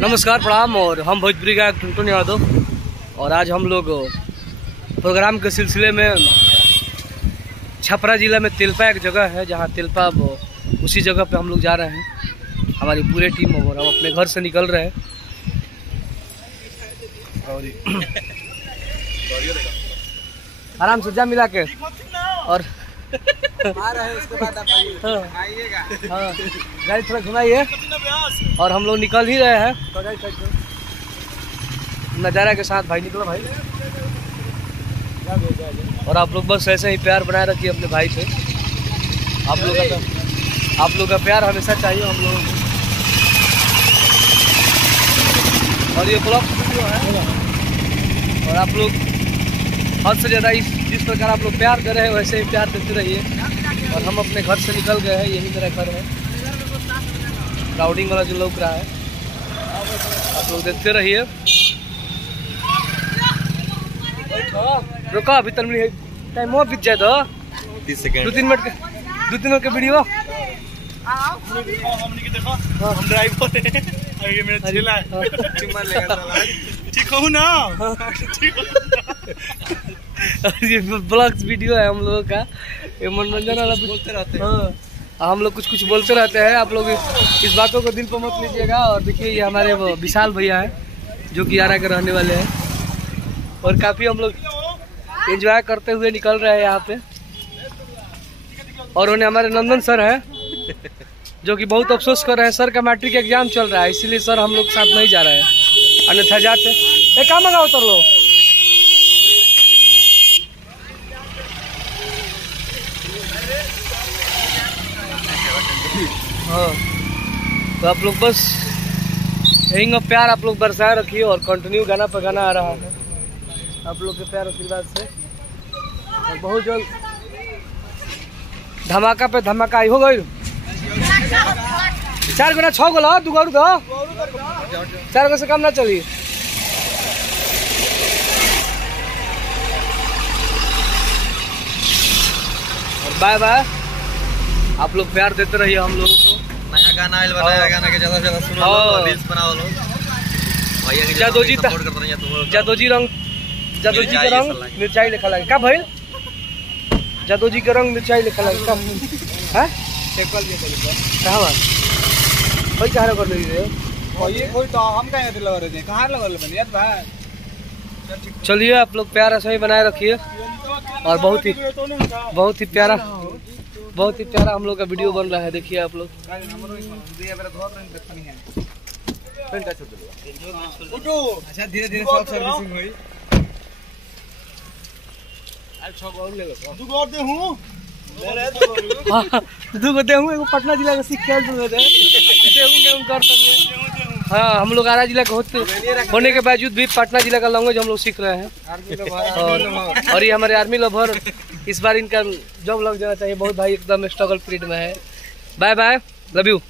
नमस्कार प्रणाम। और हम भोजपुरी गायक टुनटुन यादव, और आज हम लोग प्रोग्राम के सिलसिले में छपरा जिला में तिलपा एक जगह है, जहाँ तिलपा उसी जगह पे हम लोग जा रहे हैं हमारी पूरी टीम, और हम अपने घर से निकल रहे हैं। आराम से जा मिला के और उसके बाद आप आइएगा। हाँ, गाड़ी थोड़ा घुमाइए और हम लोग निकल ही रहे हैं नज़ारा के साथ। भाई निकलो भाई, और आप लोग बस ऐसे ही प्यार बनाए रखिए अपने भाई से। आप लोग का प्यार हमेशा चाहिए हम लोगों को। और ये ब्लॉग वीडियो है, और आप लोग हद से ज़्यादा जिस प्रकार आप लोग प्यार दे रहे हैं वैसे ही प्यार देते रहिए। और हम अपने घर से निकल गए हैं, यही मेरा घर है। क्राउडिंग वाला जो लोग रहा है आप लोग देखते रहिए। रुका अभी तक टाइम वो बीत जाए तो 2-3 मिनट के वीडियो। हम ड्राइवर हैं, ये मेरा चेला है। ठीक हो ना? ये ब्लॉग्स वीडियो है हम लोगों का, ये मनोरंजन वाला बोलते रहते हैं। हाँ, हम लोग कुछ बोलते रहते हैं, आप लोग इस बातों को दिल पर मत लीजिएगा। और देखिए ये हमारे वो विशाल भैया हैं जो कि आरा के रहने वाले हैं, और काफ़ी हम लोग एंजॉय करते हुए निकल रहे हैं यहाँ पे। और उन्हें हमारे नंदन सर है जो कि बहुत अफसोस कर रहे हैं, सर का मैट्रिक एग्जाम चल रहा है, इसीलिए सर हम लोग साथ नहीं जा रहे हैं, अन्यथा जाते। एक काम मंगाओ उतर लो। हाँ, तो आप लोग बस यही का प्यार आप लोग बरसाए रखिए, और कंटिन्यू गाना पर गाना आ रहा है आप लोग के प्यार आशीर्वाद से। और बहुत जल्द धमाका पे धमाका आई हो गई। 4 गुना 6 गोला 2 गो 4 गो से कम ना चलिए। और बाय बाय, आप लोग प्यार देते रहिए हम लोगों को। नया गाना आयल बनाया, गाना के जगह जगह सुनो लो, रील्स बनाओ लो। भैया के जादोजी सपोर्ट करते रहिए तुम। जादोजी के रंग मिर्चाई लिखा लगे का भाई? जादोजी के रंग मिर्चाई लिखा लगे का? हैं कहां बा भाई? कहां कर रही है ये कोई तो हम कहां थे लगा रहे थे, कहां लगा ले बनिया भाई। चलिए आप लोग प्यार ऐसे ही बनाए रखिए, और बहुत ही प्यारा हम लोग का वीडियो बन रहा है। देखिए आप लोग अच्छा धीरे धीरे सब सर्विसिंग हुई। दू दे हूँ, एगो पटना जिला का सीख के गेहूँ कर सकते। हाँ, हम लोग आरा जिला के होने के बावजूद भी पटना जिला का लैंग्वेज हम लोग सीख रहे हैं। और ये हमारे आर्मी लवर, इस बार इनका जॉब लग जाना चाहिए। बहुत भाई एकदम स्ट्रगल पीरियड में है। Bye bye, love you.